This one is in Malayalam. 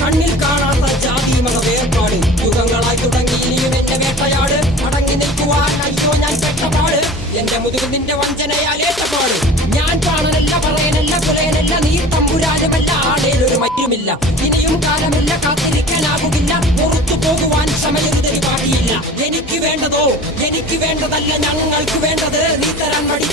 കണ്ണിൽ കാണാത്ത ജാതി മത വേർപാട് യുഗങ്ങളായി തുടങ്ങി ഇനിയും എന്റെ വേട്ടയാട് അടങ്ങി നിൽക്കുവാൻ അയ്യോ ഞാൻ പെട്ടപാട് എന്റെ മുതുകിൽ നിന്റെ വഞ്ചനയാൽ ഏറ്റപാട് ഞാൻ കാണനല്ല പറയനല്ല കുലയനല്ല നീ തമ്പുരാനുമല്ല ആടേലൊരു മറ്റുമില്ല ഇനിയും കാലമില്ല കാത്തിരിക്കാനാകുകില്ല പുറത്തു പോകുവാൻ സമയൊരുതരി പാടിയില്ല എനിക്ക് വേണ്ടതോ എനിക്ക് വേണ്ടതല്ല ഞങ്ങൾക്ക് വേണ്ടത് നീ തരാൻ മടി